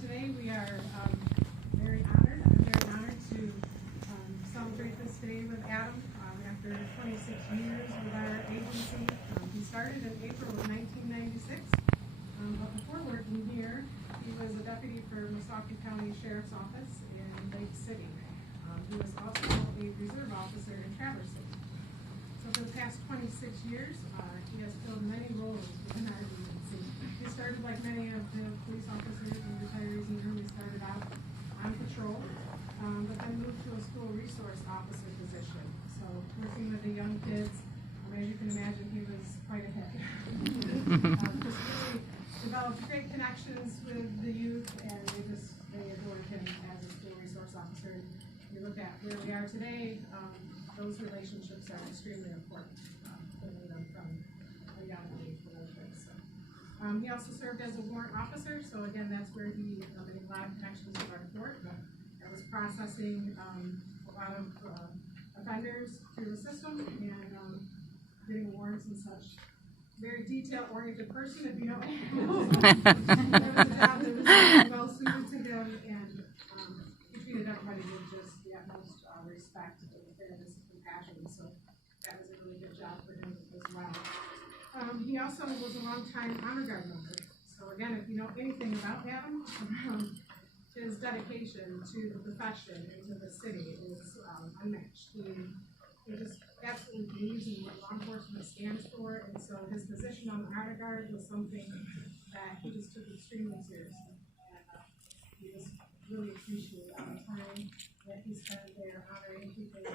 today. We are very honored. I'm very honored to celebrate this day with Adam after 26 years with our agency. He started in April of 1996, but before working here, he was a deputy for Meskwaki County Sheriff's Office in Lake City. He was also a reserve officer in Traverse City. So for the past 26 years, he has filled many roles within our agency. He started like many of the police officers and retirees in here. We started out on patrol, but then moved to a school resource officer position. So working with the young kids, as you can imagine, he was quite a hit. Just really developed great connections with the youth, and they adored him as a school resource officer. You look at where we are today, those relationships are extremely important, building them from a young age. He also served as a warrant officer, so again, that's where he made a lot of connections with our court. That was processing a lot of offenders through the system and getting warrants and such. Very detail-oriented person, if you know. There was a job that was really well suited to him, and he treated everybody with just the utmost respect and fairness and compassion. So that was a really good job for him as well. He also was a long-time honor guard member. So again, if you know anything about Adam, his dedication to the profession and to the city is unmatched. He just absolutely believes in what law enforcement stands for, and so his position on the honor guard was something that he just took extremely seriously. And he just really appreciated the time that he spent there honoring people who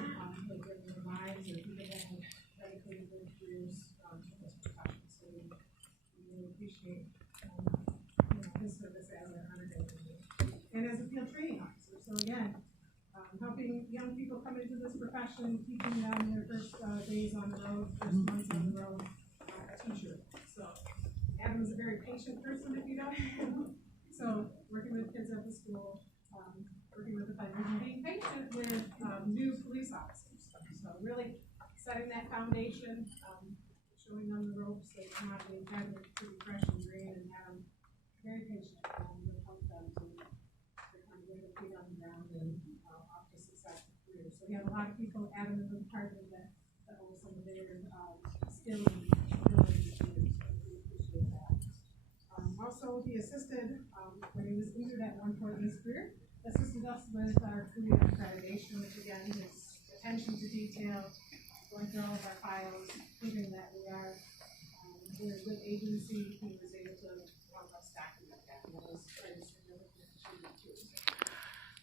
had given their lives or people that had dedicated their careers to this profession. So we really appreciate his service as an honor guard and as a field training officer. So again, helping young people come into this profession, keeping them their first days on the road, first months on the road, a teacher. So Adam is a very patient person, if you know. So working with kids at the school, working with offenders, and being patient with new police officers. So really setting that foundation, showing them the ropes. They come out of the academy pretty fresh and green, and Adam very patient to help them to kind of get their feet on the ground and off to successful careers. So we have a lot of people, Adam in the department, that owe some of their skills and abilities to we appreciate that. Also, he assisted when he was injured at one point in his career, assisted us with our career accreditation, which again is attention to detail, going through all of our files, proving that we're a good agency. He was able to help us document that, and that was quite a significant achievement too.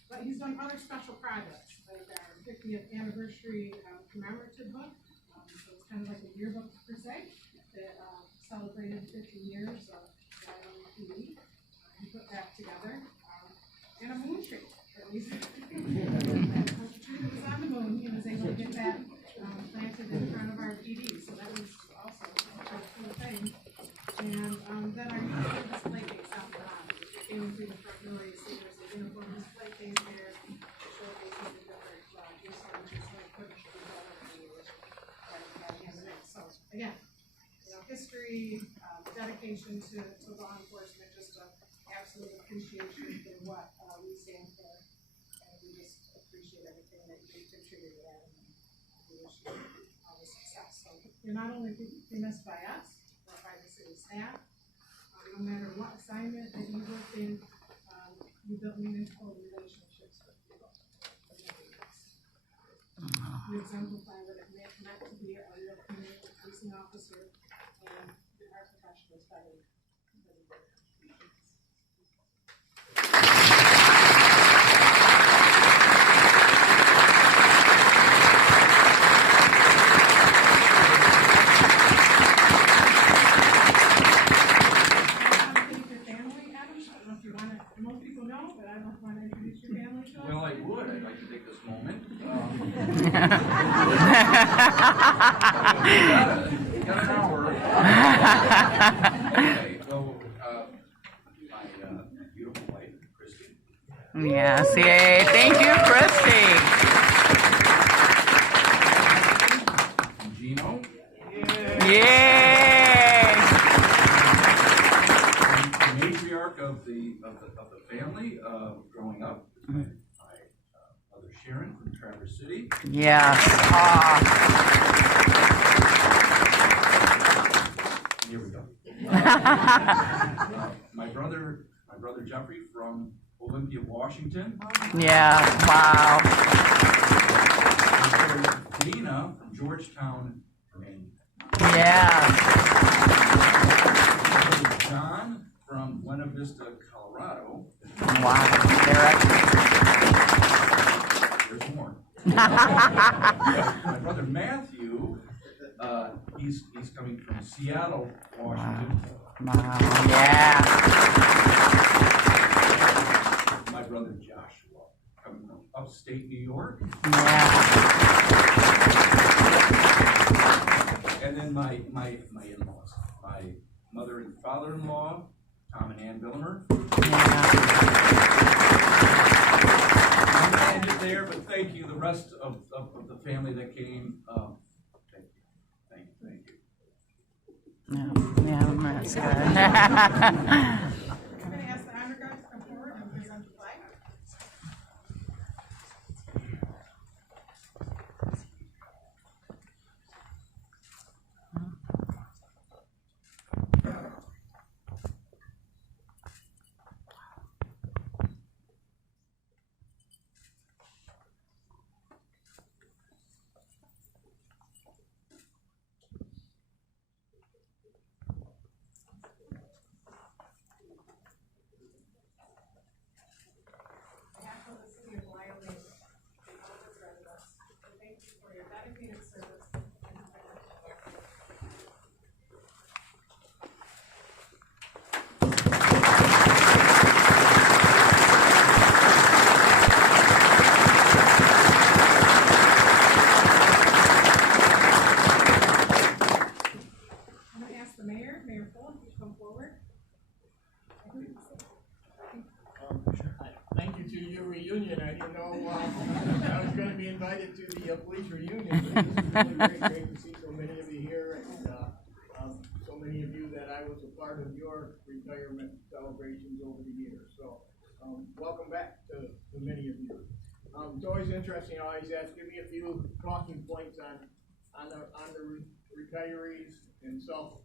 But he's done other special projects, like our 50th anniversary commemorative book. So it's kind of like a yearbook per se that celebrated 50 years of ILPD. He put that together. And a moon tree. That was on the moon. He was able to get that planted in front of our PD. So that was also a cool thing. And then our uniform display case out the bottom. If you're going through the front door, you see there's a uniform display case there. Showcasing the different uniforms like British So again, history, dedication to law enforcement, just an absolute appreciation for what we stand for, and we just appreciate everything that you contributed at, and we wish you all the success. So you're not only be missed by us, but by the city staff. No matter what assignment that you worked in, you built meaningful relationships with people. You exemplify what it meant to be a real community policing officer, and our professionals better. Well, I would. I'd like to take this moment. Got an hour. Okay, so my beautiful wife, Christy. Yes, yay. Thank you, Christy. Gino. Yay. The matriarch of the family. City. Yes. Ah. Here we go. My brother Jeffrey from Olympia, Washington. Yeah. Wow. Dana from Georgetown, Maine. Yeah. John from Buena Vista, Colorado. Wow. There's more. My brother Matthew, he's coming from Seattle, Washington. Wow. Yeah. My brother Joshua, coming from upstate New York. Yeah. And then my in-laws, my mother and father-in-law, Tom and Ann Billimer. Yeah. I'm gonna end it there, but thank you, the rest of the family that came. Thank you. Yeah, that's good. I'm gonna ask the honor guards to come forward and present the flag. Behalf of the city of Wyoming and all of its residents, we thank you for your dedicated service and commitment. I'm gonna ask the mayor, Mayor Full, to come forward. Thank you to your reunion. I didn't know I was going to be invited to the police reunion. But it's really great to see so many of you here, and so many of you that I was a part of your retirement celebrations over the years. So welcome back to many of you. It's always interesting. I always ask, give me a few talking points on the retirees, and so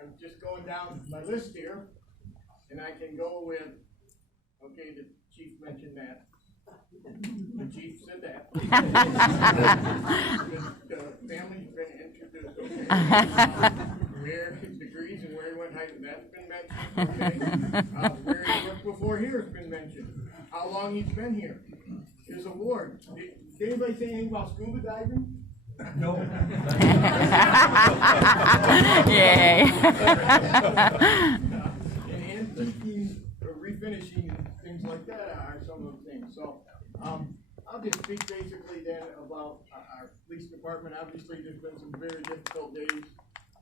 I'm just going down my list here, and I can go with. Okay, the chief mentioned that. The chief said that. The family's been introduced. Okay. Where his degrees and where he went high, that's been mentioned. Okay. Where he worked before here has been mentioned. How long he's been here. His award. Did anybody say anything about scuba diving? No. Yay. And antiquing or refinishing and things like that are some of the things. So I'll just speak basically then about our police department. Obviously, there's been some very difficult days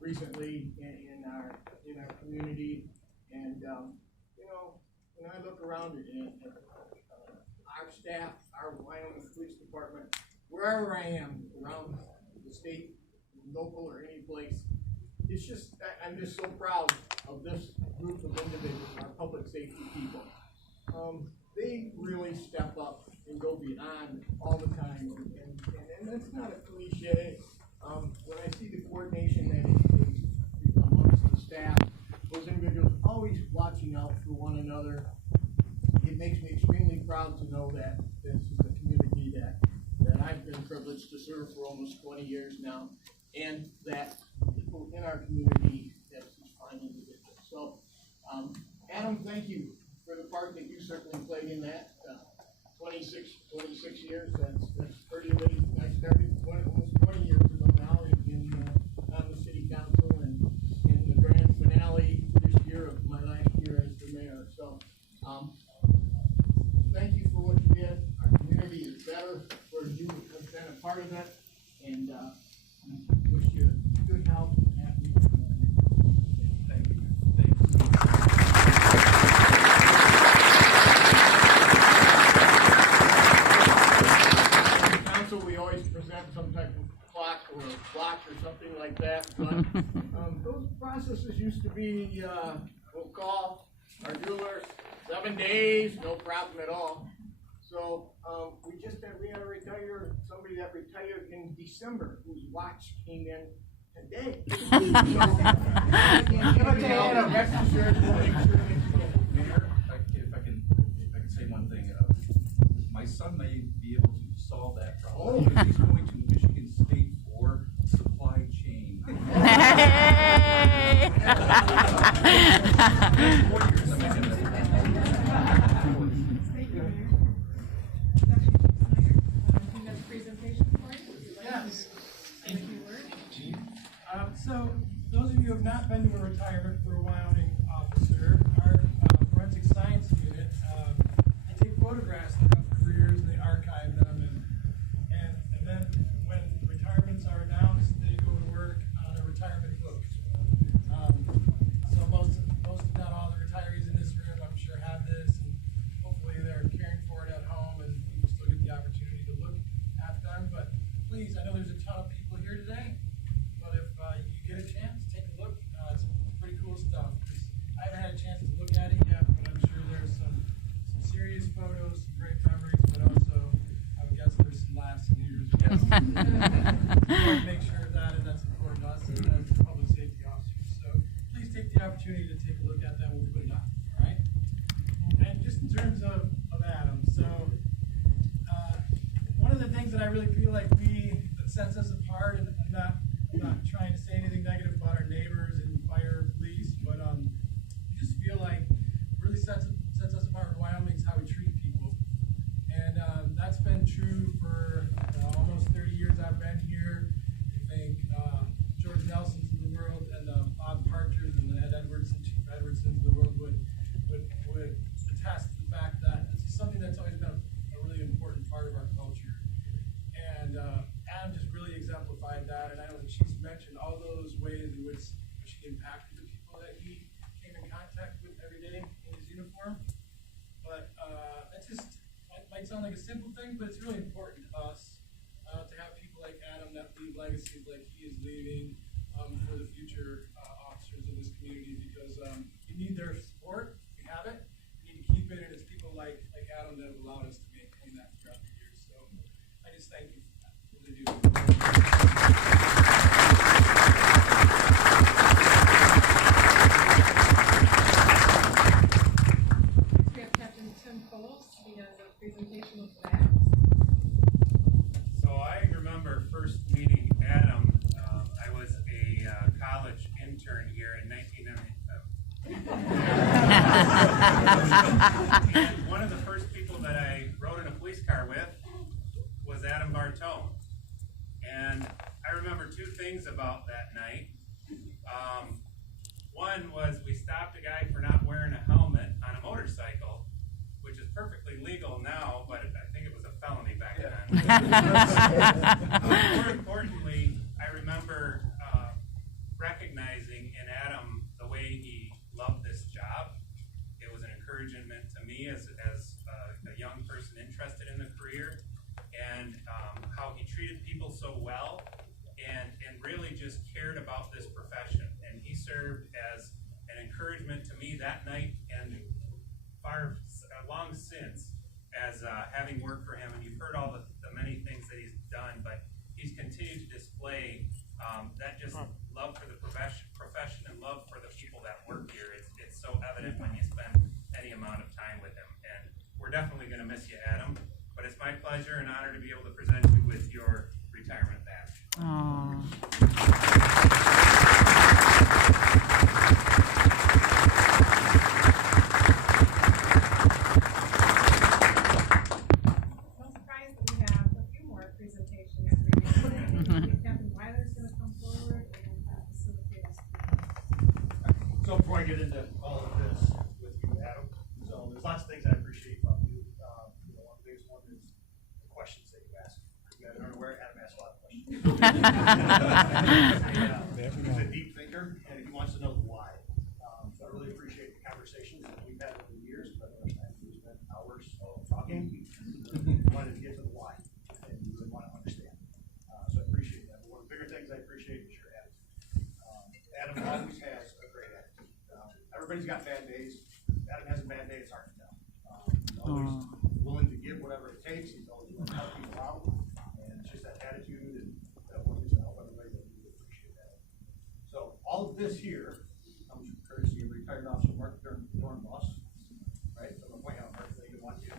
recently in our community, and you know, when I look around at our staff, our Wyoming Police Department, wherever I am around the state, local, or any place, it's just, I'm just so proud of this group of individuals, our public safety people. They really step up and go beyond all the time, and that's not a cliche. When I see the coordination that is amongst the staff, those individuals always watching out for one another, it makes me extremely proud to know that this is a community that I've been privileged to serve for almost 20 years now, and that people in our community that's just finding the difference. So, Adam, thank you for the part that you certainly played in that. 26 years, that's pretty late. I started almost 20 years ago now on the city council and in the grand finale this year of my last year as the mayor. So, thank you for what you did. Our community is better for you to have been a part of it, and wish you good health and happy. Thank you. Thank you. Council, we always present some type of clock or watch or something like that, but those processes used to be, we'll call our jewelers 7 days, no problem at all. So, we had to retire somebody that retired in December, whose watch came in today. Rest assured, we'll make sure that you get it. Mayor, if I can say one thing, my son may be able to solve that problem. Because he's going to Michigan State for supply chain. 4 years, I mean, Thank you, Mayor. Deputy Chief Snyder, he has a presentation for you. Would you like Yes. to say a few words? So, those of you who have not been to a retirement for a Wyoming officer, our forensic science unit, they take photographs throughout careers and they archive them, and then when retirements are announced, they go to work on a retirement book. So most if not all the retirees in this room, I'm sure, have this, and hopefully they're caring for it at home and people still get the opportunity to look at them. But please, I know there's a ton of people here today, but if you get a chance, take a look. It's pretty cool stuff. I haven't had a chance to look at it yet, but I'm sure there's some serious photos, some great memories, but also I would guess there's some laughs and years. Yes. We want to make sure of that, and that's important to us as public safety officers. So please take the opportunity to take a look at that. We'll put it on. All right. And just in terms of Adam, so one of the things that I really feel like that sets us apart, and I'm not trying to say anything negative about our neighbors and fire, police, but I just feel like really sets us apart in Wyoming is how we treat people, and that's been true for almost 30 years I've been here. I think George Nelson's of the world and Bob Partridge and Ed Chief Edwardson's of the world would attest to the fact that this is something that's always been a really important part of our culture. And Adam just really exemplified that, and I know the chiefs mentioned all those ways in which he impacted the people that he came in contact with every day in his uniform. But it might sound like a simple thing, but it's really important to us to have people like Adam that leave legacies like he is leaving for the future officers in this community, because you need their support. We have it. We need to keep it, and it's people like Adam that have allowed us to maintain that throughout the years. So I just thank you for that. I really do. We have Captain Tim Coles. He has a presentation of that. So I remember first meeting Adam. I was a college intern here in 1997. And one of the first people that I rode in a police car with was Adam Bartone. And I remember two things about that night. One was we stopped a guy for not wearing a helmet on a motorcycle, which is perfectly legal now, but I think it was a felony back then. More importantly, I remember recognizing in Adam the way he loved this job. It was an encouragement to me as a young person interested in the career, and how he treated people so well and really just cared about this profession. And he served as an encouragement to me that night and far long since, as having worked for him. And you've heard all the many things that he's done, but he's continued to display that just love for the profession and love for the people that work here. It's so evident when you spend any amount of time with him. And we're definitely going to miss you, Adam. But it's my pleasure and honor to be able to present you with your retirement badge. No surprise that we have a few more presentations for you today. Captain Weiler's going to come forward and facilitate us. So before I get into all of this with you, Adam, so there's lots of things I appreciate about you. One of the biggest one is the questions that you ask. You guys aren't aware, Adam asks a lot of questions. He's a deep thinker, and he wants to know why. So I really appreciate the conversations that we've had over the years, but we spent hours talking. We wanted to get to the why, and we really want to understand. So I appreciate that. But one of the bigger things I appreciate is your attitude. Adam always has a great attitude. Everybody's got bad days. Adam has a bad day, it's hard to tell. He's always willing to give whatever takes, he's always willing to help people out, and it's just that attitude and that willingness to help everybody, that we really appreciate that. So all of this here comes from courtesy of retired officer Mark Dornbos, right? So I'm pointing out Mark, they didn't want you.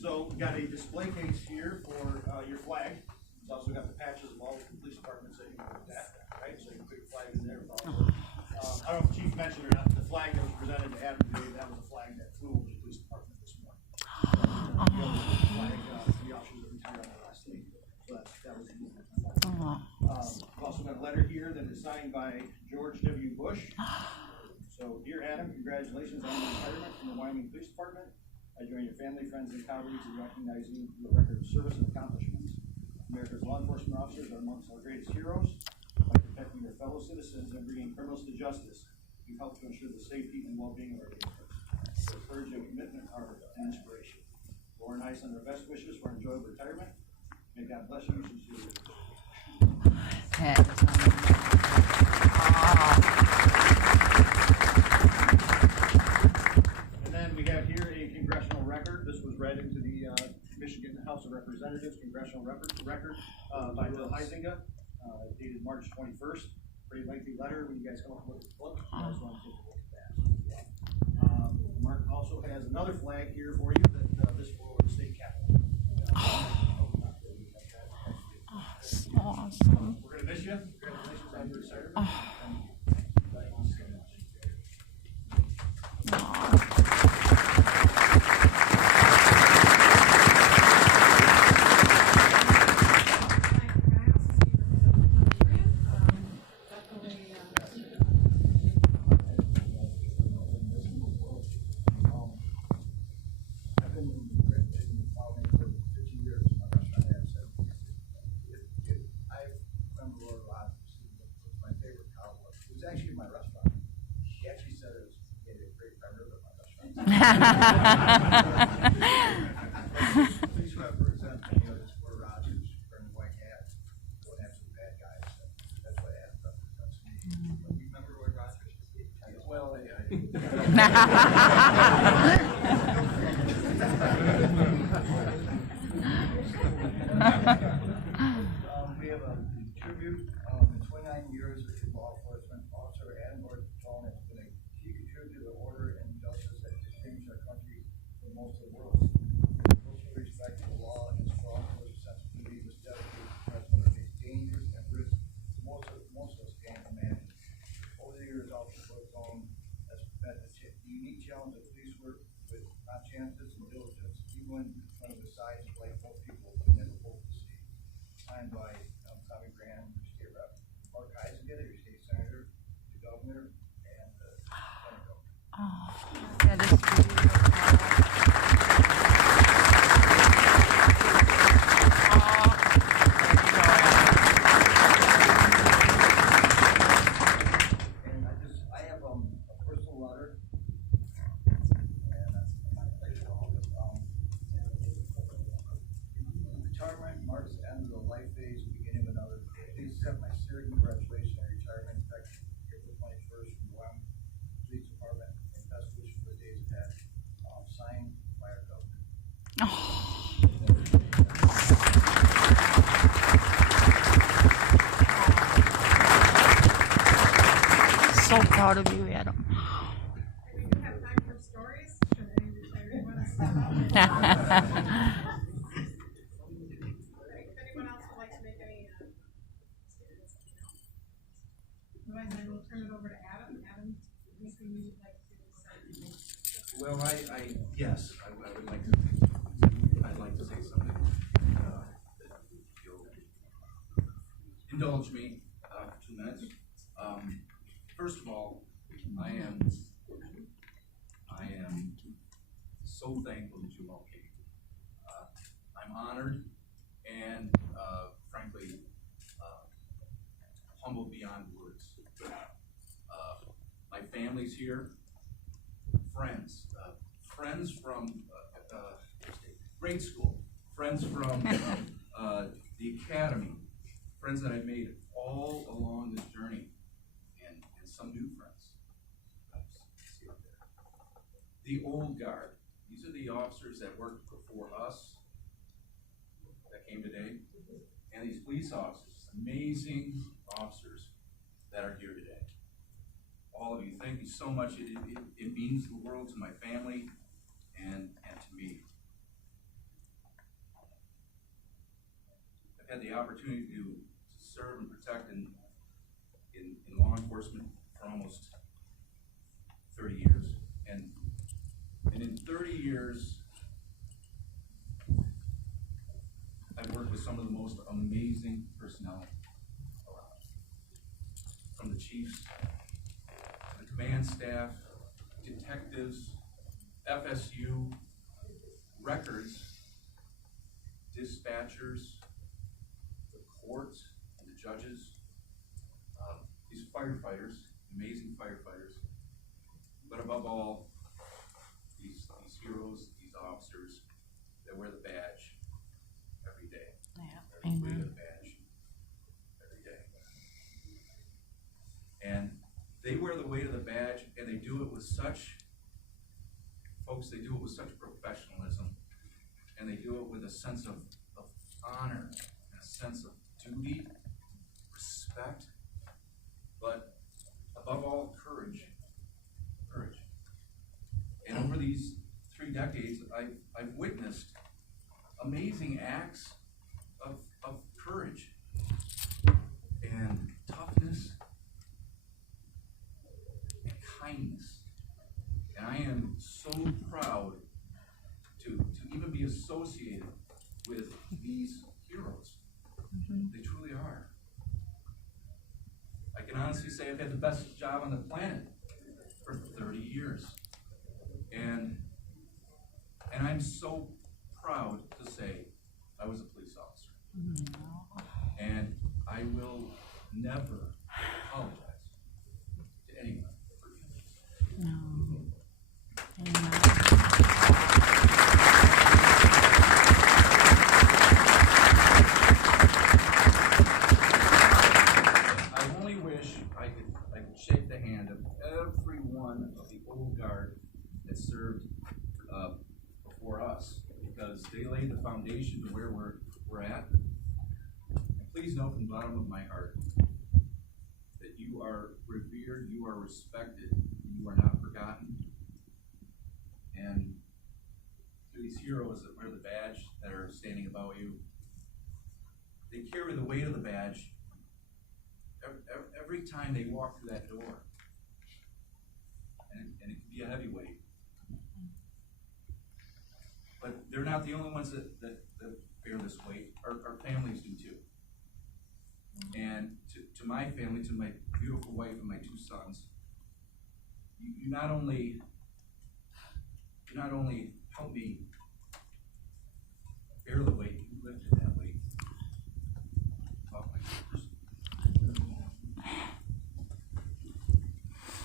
So we got a display case here for your flag. It's also got the patches of all the police departments that you can put that, right? So you can put your flag in there. I don't know if the chief mentioned or not, the flag that was presented to Adam today, that was a flag that flew over the police department this morning. Flag, the officers that retired on the last day. So that was the movement. We've also got a letter here that is signed by George W. Bush. So, dear Adam, congratulations on your retirement from the Wyoming Police Department. I join your family, friends, and colleagues in recognizing your record of service and accomplishments. America's law enforcement officers are amongst our greatest heroes. By protecting their fellow citizens and bringing criminals to justice, you help to ensure the safety and well-being of our neighborhoods. Your courage and commitment are an inspiration. Laura and I send our best wishes for an enjoyable retirement. May God bless you. Sincerely. And then we have here a congressional record. This was read into the Michigan House of Representatives congressional record by Bill Huizenga, dated March 21st. Pretty lengthy letter. When you guys come up with the book, you guys want to take a look at that. Mark also has another flag here for you that this will over the state capitol. So awesome. We're gonna miss you. Congratulations on your retirement. Thank you so much. I've been in farming for 50 years. My restaurant has I remember Laura Rogers, was my favorite cow was. It was actually my restaurant. She actually said it was a great primary at my restaurant. Please represent me as Laura Rogers, wearing the white hat, going after the bad guys. That's what Adam represents me. But you remember Laura Rogers? Well, we have a tribute, 29 years of law enforcement officer Adam Gordon has been a key contributor to order and justice that distinguish our country from most of the world. Most respect for the law and strong sense of duty was dedicated to pressing against dangers and risks most of us can't imagine. Over the years, Officer Gordon has met the unique challenge of police work with conscientious and diligence, even when one of the sides of life most people would never hope to see. Signed by Tommy Graham, your state rep, Mark Huizenga, your state senator, the governor, and the lieutenant governor. That is And I have a personal letter, and that's my pleasure to all of us. Retirement marks the end of the life phase, beginning of another. Please accept my sincere congratulations on retirement, effective April 21st from the Wyoming Police Department, and best wishes for the days ahead. Signed by our governor. so proud of you, Adam. We do have time for stories. Should any retired want to step up? If anyone else would like to make any statements, otherwise I will turn it over to Adam. Adam, anything you would like to say? Well, yes, I would like to, I'd like to say something. If you'll indulge me for 2 minutes. First of all, I am so thankful that you all came. I'm honored and frankly humbled beyond words. My family's here, friends from grade school, friends from the academy, friends that I've made all along this journey, and some new friends. See up there. The old guard. These are the officers that worked before us, came today, and these police officers, amazing officers that are here today. All of you, thank you so much. It means the world to my family and to me. I've had the opportunity to serve and protect in law enforcement for almost 30 years. And in 30 years, I've worked with some of the most amazing personnel around. From the chiefs, to the command staff, detectives, FSU, records, dispatchers, the courts, and the judges, these firefighters, amazing firefighters, but above all, these heroes, these officers that wear the badge every day. Yeah. Wear Amen. the badge every day. And they wear the weight of the badge, and they do it with such, folks, they do it with such professionalism, and they do it with a sense of honor, and a sense of duty, respect, but above all, courage. Courage. And over these 3 decades, I've witnessed amazing acts of courage and toughness and kindness. And I am so proud to even be associated with these heroes. They truly are. I can honestly say I've had the best job on the planet for 30 years. And I'm so proud to say I was a police officer. And I will never apologize to anyone for doing this. No. Amen. I only wish I could shake the hand of every one of the old guard that served before us, because they laid the foundation to where we're at. And please know from the bottom of my heart that you are revered, you are respected, you are not forgotten. And to these heroes that wear the badge, that are standing above you, they carry the weight of the badge every time they walk through that door. And it can be a heavy weight. But they're not the only ones that bear this weight. Our families do too. And to my family, to my beautiful wife and my 2 sons, you not only help me bear the weight, you lifted that weight off my shoulders.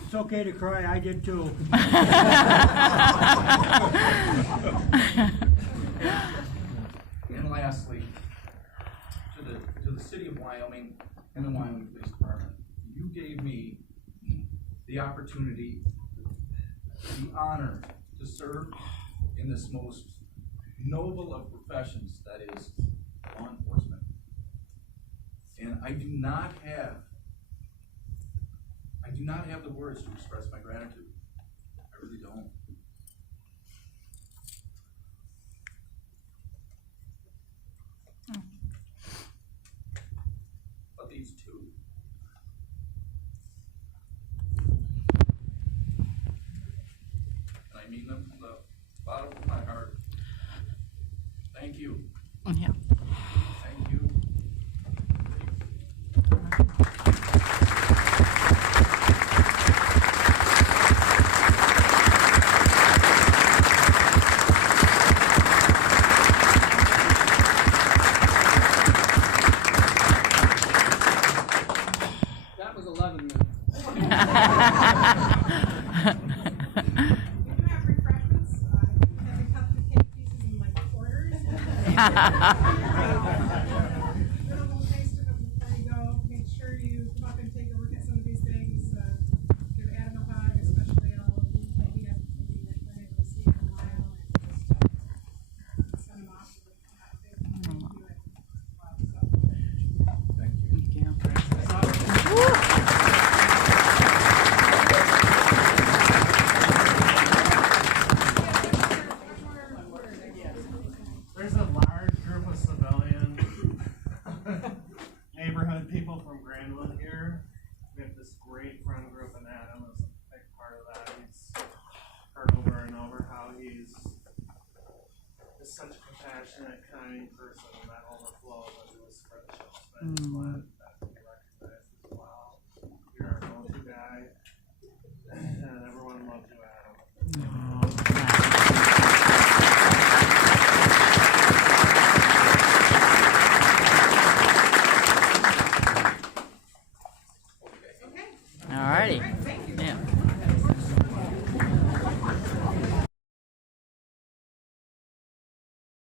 It's okay to cry, I did too. And lastly, to the city of Wyoming and the Wyoming Police Department, you gave me the opportunity, the honor to serve in this most noble of professions, that is law enforcement. And I do not have the words to express my gratitude. I really don't. But these 2, and I mean them from the bottom of my heart. Thank you. Yeah. Thank you. That was 11 minutes. We do have refreshments, and we cut the cake pieces in like quarters. Little taste of it before you go. Make sure you come up and take a look at some of these things. Give Adam a hug, especially all of you that he hasn't been able to see in a while. And just send him off with a big thank you. this great friend group, and Adam is a big part of that. He's heard over and over how he's just such a compassionate, kind person, and that overflows into his friendships. And I just wanted